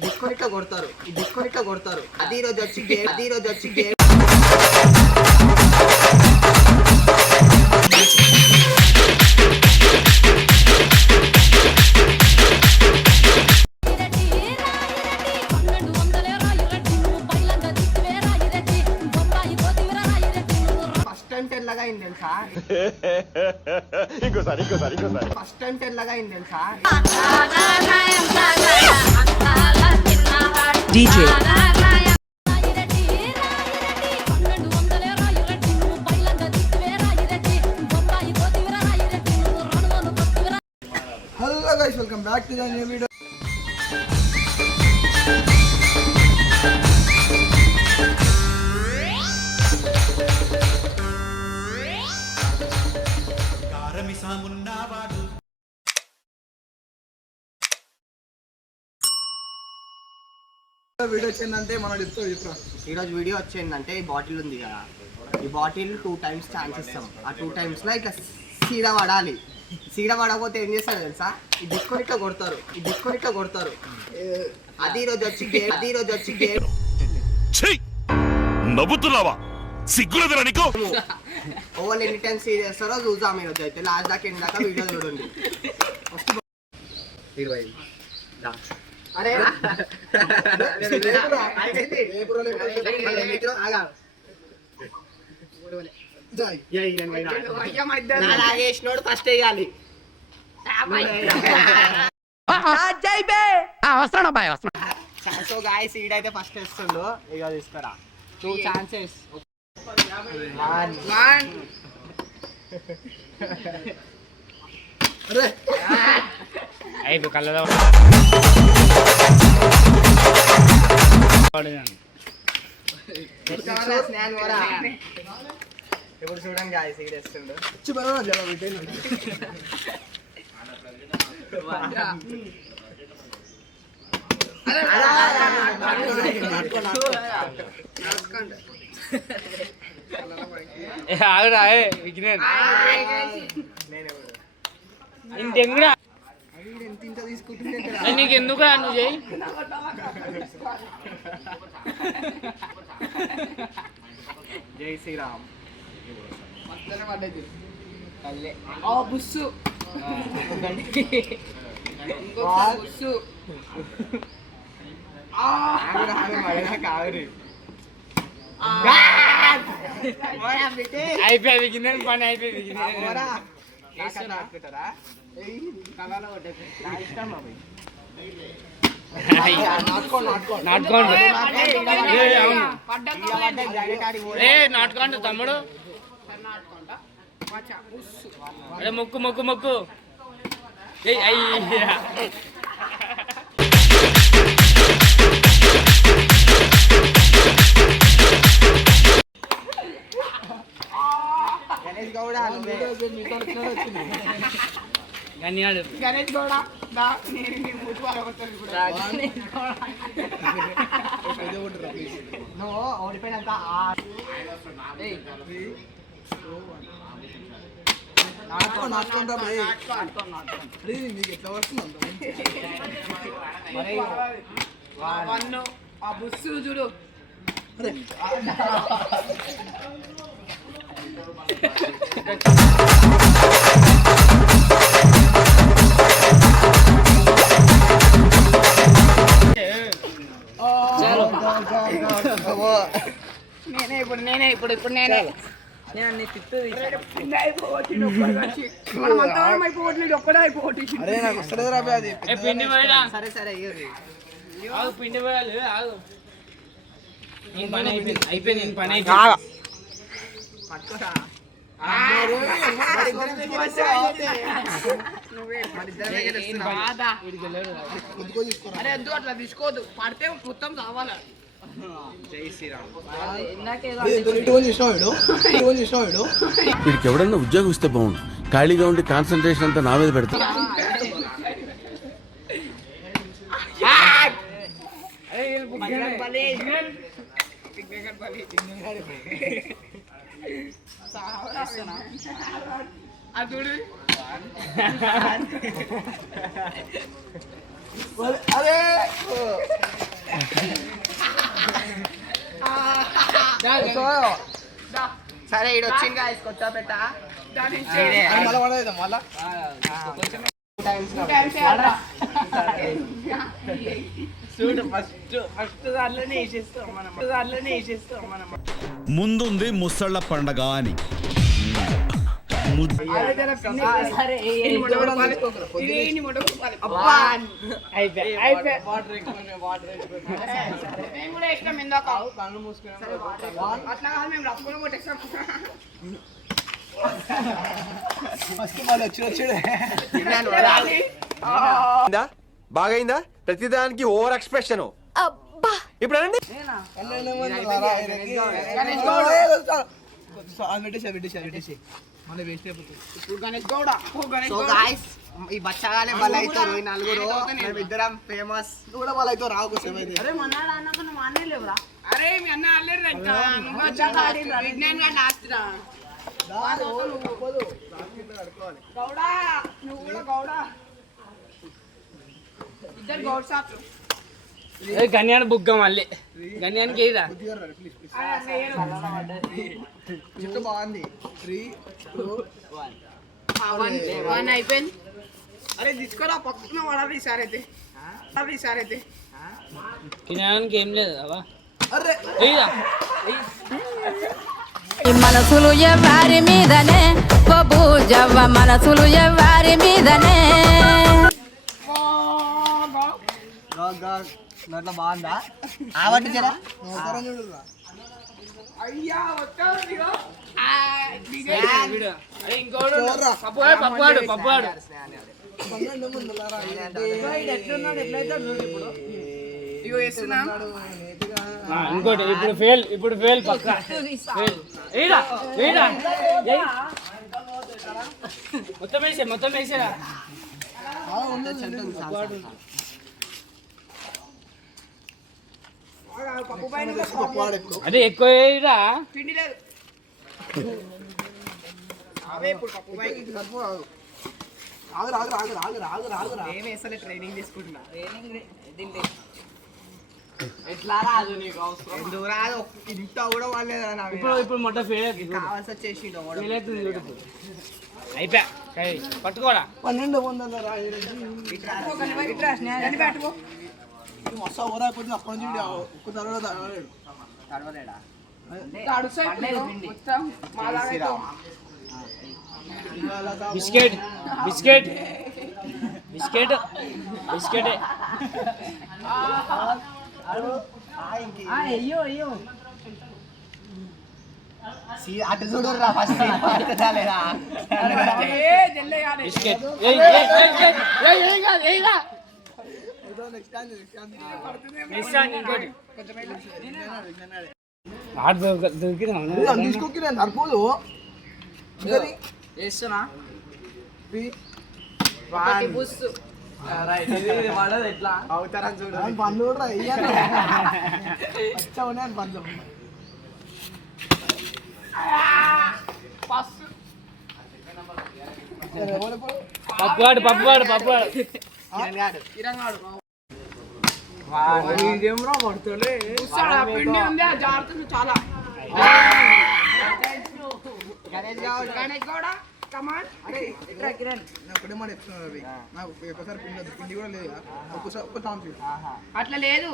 Discount ఇట్లా కొడతారు అది ఈరోజు వచ్చి గేమ్ ఫస్ట్ అంటే ఎలాగా అయింది తెలుసా ఇంకోసారి ఫస్ట్ అంటే ఎలాగా అయింది తెలుసా DJ hello guys welcome back to the new video video వచ్చిందంటే మనం చెప్తాం ఈరోజు వీడియో వచ్చిందంటే ఈ బాటిల్ ఉంది కదా ఈ బాటిల్ 2 times ఛాన్స్ ఇస్తాం ఆ 2 times లో ఇట్లా సీడ పడాలి సీడ పడకపోతే ఏం చేస్తారు తెలుసా ఈ డిస్కౌంట్ ఇట్లా కొడతారు అది ఈరోజు వచ్చి గేమ్ నవ్వుతున్నావా సిగ్గులేదురా నీకు ఓవర్ ఎన్ని టైమ్స్ సీడ్ చేస్తారో చూద్దాం ఈరోజు అయితే లాస్ట్ దాకా ఎండ్ దాకా వీడియో చూడండి అరే నాగేష్నోడు ఫస్ట్ వేయాలి సో గాయ్స్ ఈడైతే ఫస్ట్ వేస్తుండు ఇక తీసుకురా 2 chances అయిపో కళ్ళలో ఇప్పుడు చూడండి గాయ్స్ ఈడ వేస్తుండు ఆగురా విజ్ఞాన్ ఇంకెందుకురా నీకు ఎందుకు నువ్వు చేయి జై శ్రీరామ్ బుస్సు అయిపోయి విజ్ఞాన్ పని అయిపోయి నాటుకోండి తమ్ముడు అరే మొక్కు అయ్యా గణేష్ గౌడ గణేష్ గౌడ నువ్వు ఓడిపోయినాక ఆ బుస్సు చూడు నేనే ఇప్పుడు నేను ఒక్కడే అయిపోవచ్చు సరే పిండి పోయాలి ఆగు నేను పని అయిపోయింది నేను పని అరే ఎందుకు అట్లా తీసుకోవద్దు పడితే మొత్తం కావాలా జై శ్రీరామ్ వీడికి ఎవడన్నా ఉద్యోగం ఇస్తే బాగుండు ఖాళీగా ఉండి కాన్సన్ట్రేషన్ అంతా నా మీద పెడతా అరే సరే ఈడు వచ్చింది guys, కొత్త పెట్ట ముందుంది ముసళ్ళ పండగ అని మేము కూడా ఇష్టం ఇందాక అట్లా కాదు మేము రప్పులు కొట్టేస్తాం బాగైందా ప్రతిదానికి ఓవర్ ఎక్స్ప్రెషన్ ఇప్పుడు అనండి సో గాయ్స్ ఈ బచ్చగాలే బల అవుతారు ఈ నలుగురు మేమిద్దరం ఫేమస్ కూడా బల అవుతారు రావు అరే మీ అన్న అల్లేరు విజ్ఞాన్ గారు ఆస్తురా గౌడా నువ్వు కూడా గౌడా ఇద్దరు గౌడ్ సాప్ గన్యాన్ని బుగ్గ మళ్ళీ గన్యానికి ఏదా చుట్టూ బాగుంది 3, 2, 1 వన్ అయిపోయింది అరే తీసుకోరా పక్కన పడాలి ఈసారైతే తినడానికి ఏం లేదు అవా అరే ఏదా మనసులు ఎవ్వరి మీదనే బూజవ్వ మనసులు ఎవ్వరి మీదనే నోట్లో బాగుందా ఆవట్టి జరా అయ్యా వచ్చావు ఇంకోడు పప్పువాడు ఇగో వేస్తున్నాం ఇంకోటి ఇప్పుడు ఫెయిల్ పక్క మొత్తం వేసేరా పప్పు పైన అదే ఎక్కువ వేయరా పిండి లేదు అవే ఇప్పుడు పప్పు పైన ఏం వేస్తలే ట్రైనింగ్ తీసుకుంటున్నా ఎట్లా రాదు నీకు అవసరం ఎందుకు రాదు ఇంత కూడా వాళ్ళేదా ఇప్పుడు మొట్ట ఫెయిల్ అవుతుంది కావాల్సి వచ్చేసి ఫెయిల్ అవుతుంది చూడు అయిపోయా పట్టుకోరా 12 పెట్టుకో తడవలేడా మొత్తం మాలాగా బిస్కెట్ అటు చూడరా ఫస్ట్ బిస్కెట్ ఇంకోటి ఆడ దొరికినా వేస్తున్నా అవుతారని చూడు పప్పువాడు ఇరంగాడు పిండి ఉంది జాగ్రత్త చాలా గణేష్ గౌడ కమాన్ అట్లా లేదు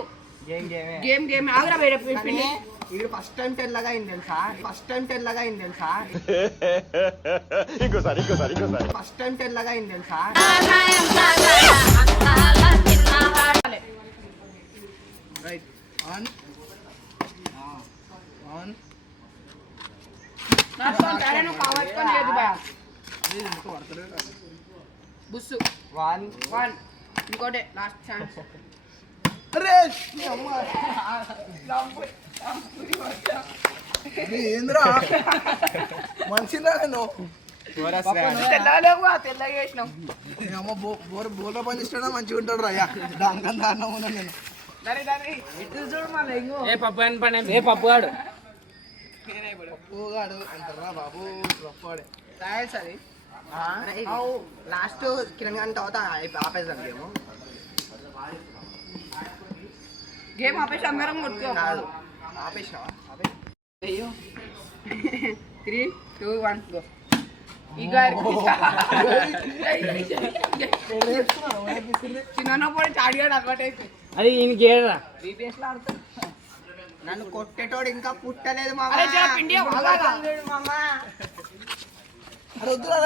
గేమ్ ఆగ్రా పిండి ఇది ఫస్ట్ టైం తెల్లగా అయింది తెలుసా ఇంకోసారి ఫస్ట్ టైం తెల్లగా అయింది తెలుసా రైట్ ఆన్ కావచ్చుకొని లేదు భయ బుస్సు 1 ఇంకోటి లాస్ట్ ఛాన్స్ ఏంద్రా మనిషిరా నేను తెల్లగా వేసినాం అమ్మ బోర్లో పని చేస్తాడా మంచిగా ఉంటాడు రా దానికన్నా దారుణం ఉన్నా నేను పప్పువాడు పోగాడు అంటారా బాబు గొప్పవాడే రాయల్స్ అది లాస్ట్ కిరణ్ గంట తర్వాత ఆపేద్దాం మేము గేమ్ ఆపేసి అందరం కొట్టుకో. కాదు ఆపేసినావా? 3, 2, 1 గో. చిన్నప్పుడు చాడిగాడు అలవాటు అయిపోయింది. అది ఈయనకేరా బీపీఎస్ లో ఆడుతుంది. నన్ను కొట్టేటోడు ఇంకా పుట్టలేదు మామ. అరే జర పిండి వాగాగా. అరే వద్దురా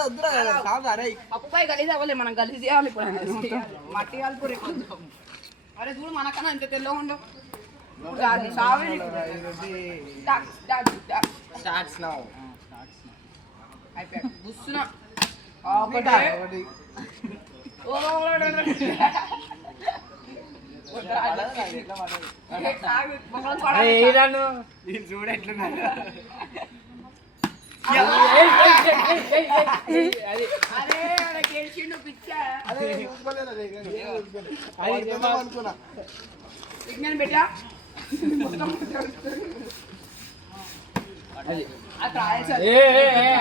కాదు. అరే పప్పుపై గలీజ్ అవ్వలే, మనం గలీజ్ చేయాలి ఇప్పుడు అనేది. మట్టి కాలిపోయి అరే చూడు మనకన్నా ఎంత తెల్లగా ఉండవు. Starts now. అయిపోయాక బుస్సునా చూడు ఎట్లున్నాడు. అరే గెలిచిండు పిచ్చా. అనుకున్నా విజ్ఞాన్ పెట్టా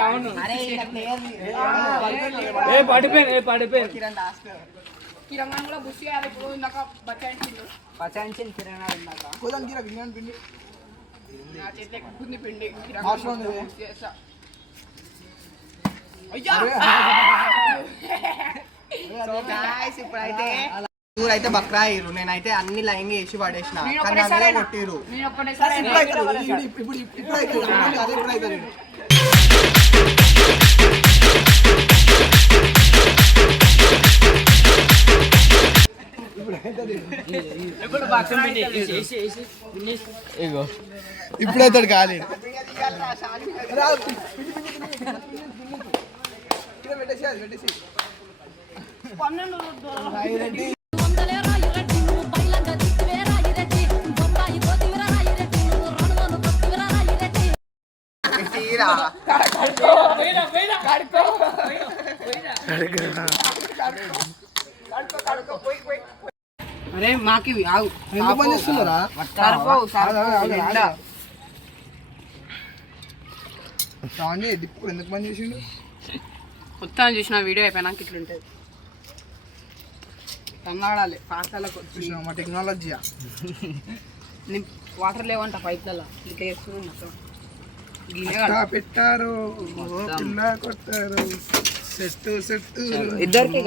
అవును అరే ఈయన ప్లేయర్ పడిపోయాను కిరణ్ లాస్ట్ కిరంగా కూడా బుస్ చేయాలి. ఇప్పుడు ఇందాక బచ్చాయించిండు. పచాయించింది కిరణ్ ఇందాక కోదాం కిరా విజ్ఞాన్ పిండి. నా చేతిలో ఎక్కుతుంది పిండి. అవసరం లేదు. అయ్యా సో గాయ్స్ ఇప్పుడైతే ఊరైతే బక్రా అయ్యారు. నేనైతే అన్ని లైన్ వేసి పడేసిన నేను కానీ ఒకటేసారి అందరూ కొట్టిరు. నేను ఒక్కటేసారి ఇప్పుడైతే కాలేదు. అరే మాకి ఆగు ఎందుకు పని చేస్తున్నారా? ఎందుకు పని చేసిండు? మొత్తం చూసిన వీడియో అయిపోయినాక ఇట్లుంటది. తన్నాడాలి పాఠశాలకు వచ్చి మా టెక్నాలజీ వాటర్ లేవంట పైపులలో ఇట్లా వేసుకుని మొత్తం పెట్టారు కొట్టారు సెట్ ఇద్దరికి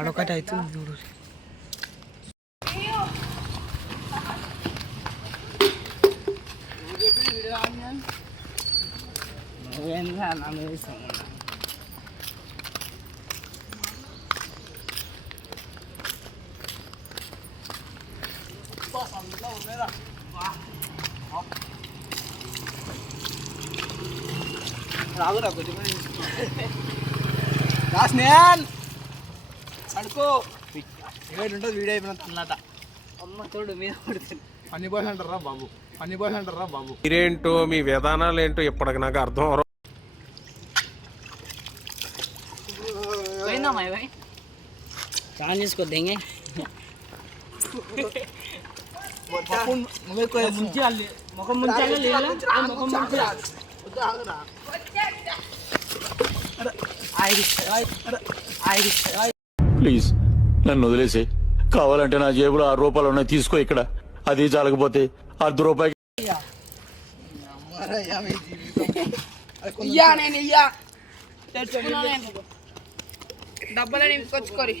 అడొకటి అవుతుంది చూడు. రాగురా కొద్దిగా అడుకో ఏమిటంటే వీడియో అయిపోయిన అన్నట. అమ్మ తోడు మీద పడుతుంది. పని బాయ్ అంటారా బాబు. మీరేంటో మీ విధానాలు ఏంటో ఇప్పటికి నాకు అర్థం అవరు. పోయిందా మాయ భాయ్ చాన్ చేసుకో దెంగే ముఖం ముంచాలి ప్లీజ్ నన్ను వదిలేసి కావాలంటే నా జేబులో 6 రూపాయలు ఉన్నాయి తీసుకో. ఇక్కడ అది చాలకపోతే ₹1 ఇయ్యా నేను ఇయ్యా తెచ్చుకున్నా నేను డబ్బులు నింపుకొచ్చుకోరి.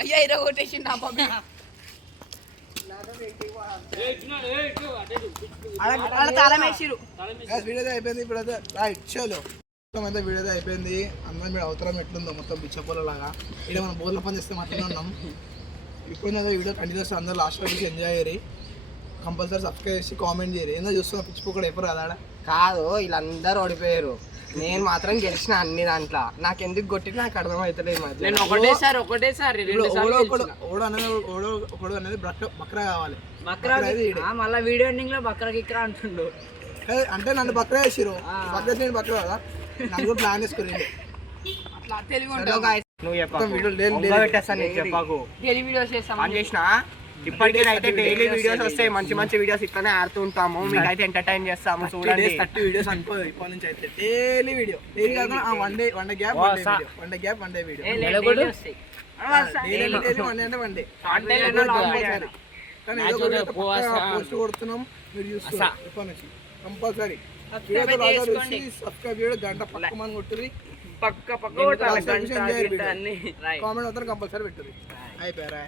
అయ్యా ఇరవై కొట్టేసిండు నా పబ్బి. తాళం వేసిరు. వీడియో అయిపోయింది. ఇప్పుడైతే రైట్ షోలో మొత్తం అయితే వీడియో అయిపోయింది. అందరం మీరు అవతరం ఎట్లుందో మొత్తం పిచ్చపోల లాగా ఇక్కడ మనం బోర్ల పని చేస్తే మాత్రమే ఉన్నాం. ఇప్పుడు వీడియో కంటిన్యూస్ అందరూ లాస్ట్ వరకు ఎంజాయ్ చేయరు. కంపల్సరీ సబ్స్క్రైబ్ చేసి కామెంట్ చేయరు. ఏందో చూస్తున్నా పిచ్చిపో కూడా ఎప్పుడు కదా కాదు. వీళ్ళందరూ ఓడిపోయారు. నేను మాత్రం గెలిచిన అన్ని దాంట్లో. నాకు ఎందుకు కొట్టి నాకు అర్థం అవుతలేదు. నేను ఒకటేసారి ఒకడు అనేది బక్రా కావాలి. మళ్ళీ వీడియో ఎండింగ్ లో బక్రా గిక్రా అంటుండు. అంటే నన్ను బక్రా వేసిరు. బక్రా నేను బక్రా కదా నన్ను కూడా ప్లాన్ చేసుకుని అట్లా తెలివి వీడియోస్ చేస్తాం. ఇప్పటికైతే డైలీ వీడియోస్ వస్తాయి. మంచి మంచి వీడియోస్ ఇట్లానే ఆడుతూ ఉంటాము. మీకైతే ఎంటర్టైన్ చేస్తాము. చూడండి 30 వీడియోస్ అనుకోదు ఇప్పటి నుంచి అయితే. డైలీ వీడియో డైలీ కాకుండా one day gap daily one అంటే వన్ డే కానీ ఏదో ఒకటి పోస్ట్ కొడుతున్నాం మీరు చూస్తున్నారు ఇప్పటి నుంచి కంపల్సరీ సబ్స్క్రైబ్ చేయడం గంట పక్క మనం కొట్టుది పక్క కొట్టాలి కామెంట్ అవుతారు కంపల్సరీ పెట్టరు అయిపోయారా